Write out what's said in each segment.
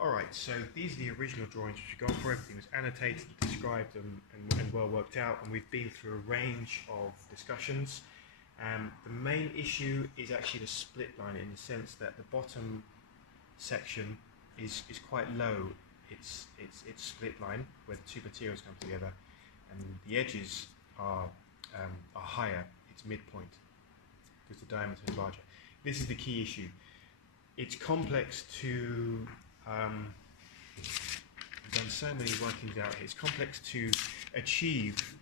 Alright, so these are the original drawings which we've gone for. Everything was annotated, described and well worked out, and we've been through a range of discussions. The main issue is actually the split line, in the sense that the bottom section is quite low. It's split line where the two materials come together, and the edges are higher. It's midpoint because the diameter is larger. This is the key issue. It's complex to I've done so many workings out here. It's complex to achieve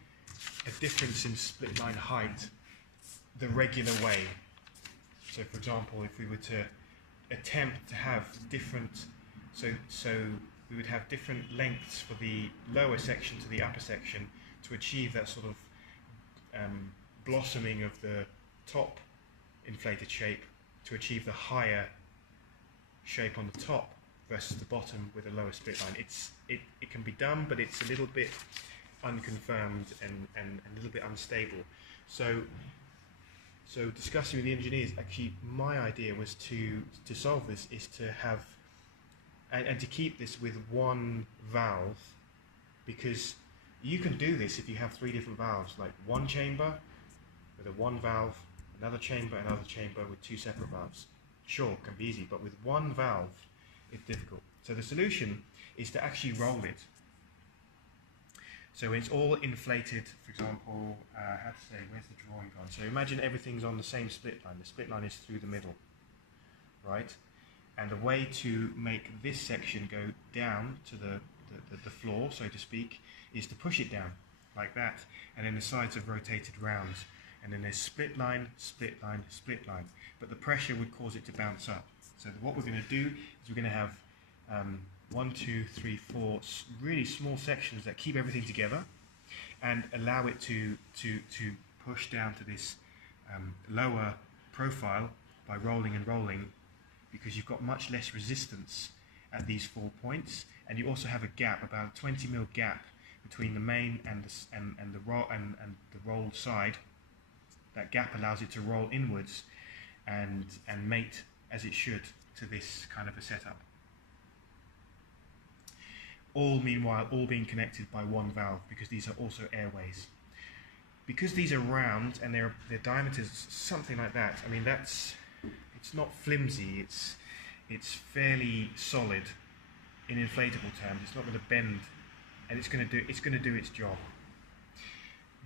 a difference in split line height the regular way. So for example, if we were to attempt to have different, so we would have different lengths for the lower section to the upper section to achieve that sort of blossoming of the top inflated shape, to achieve the higher shape on the top versus the bottom with a lower split line. It can be done, but it's a little bit unconfirmed and a little bit unstable. So discussing with the engineers, actually my idea was to solve this is to have and to keep this with one valve, because you can do this if you have three different valves, like one chamber with a one valve, another chamber with two separate valves. Sure, it can be easy, but with one valve it's difficult. So the solution is to actually roll it. So it's all inflated, for example, how to say, where's the drawing gone? So imagine everything's on the same split line. The split line is through the middle, right? And the way to make this section go down to the floor, so to speak, is to push it down like that. And then the sides are rotated round. And then there's split line, split line, split line. But the pressure would cause it to bounce up. So what we're going to do is we're going to have 1, 2, 3, 4 really small sections that keep everything together and allow it to push down to this lower profile by rolling and rolling, because you've got much less resistance at these 4 points, and you also have a gap, about a 20mm gap between the main and the rolled side. That gap allows it to roll inwards and mate as it should to this kind of a setup. Meanwhile, all being connected by one valve, because these are also airways. Because these are round and their diameter is something like that, I mean it's not flimsy, it's fairly solid in inflatable terms. It's not going to bend, and it's going to do its job.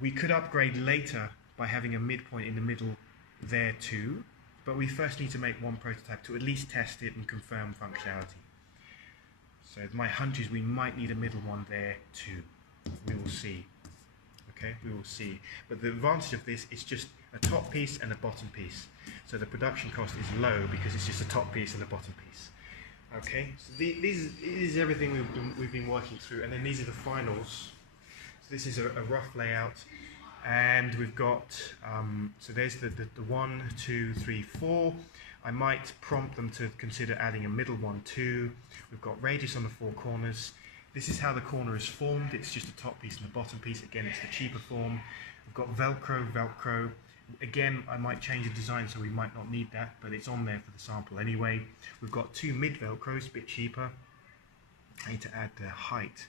We could upgrade later by having a midpoint in the middle there too, but we first need to make one prototype to at least test it and confirm functionality. So my hunch is we might need a middle one there too. We will see. Okay, we will see. But the advantage of this is just a top piece and a bottom piece. So the production cost is low because it's just a top piece and a bottom piece. Okay, so this is everything we've been working through, and then these are the finals. So this is a rough layout. And we've got, so there's the 1, 2, 3, 4. I might prompt them to consider adding a middle one too. We've got radius on the 4 corners. This is how the corner is formed. It's just a top piece and a bottom piece. Again, it's the cheaper form. We've got Velcro. Again, I might change the design, so we might not need that, but it's on there for the sample anyway. We've got 2 mid Velcros, a bit cheaper. I need to add the height.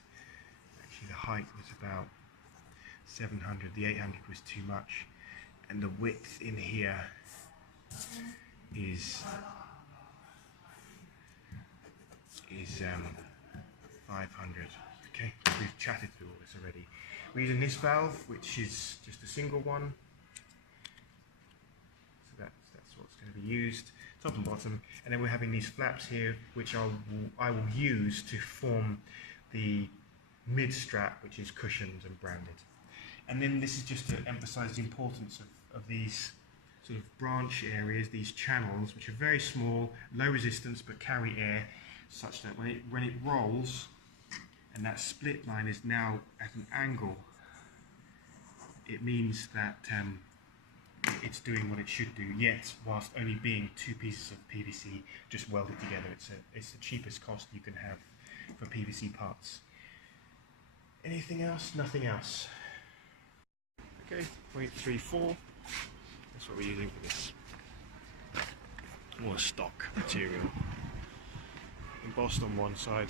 Actually, the height was about 700, the 800 was too much, and the width in here is 500. Okay, we've chatted through all this already. We're using this valve, which is just a single one, so that's what's going to be used, top and bottom. And then we're having these flaps here, which I will use to form the mid strap, which is cushioned and branded. And then this is just to emphasize the importance of these sort of branch areas, these channels, which are very small, low resistance, but carry air, such that when it rolls, and that split line is now at an angle, it means that it's doing what it should do, yet whilst only being 2 pieces of PVC just welded together. It's the cheapest cost you can have for PVC parts. Anything else? Nothing else. Okay, 0.34, that's what we're using for this. More stock material. embossed on one side.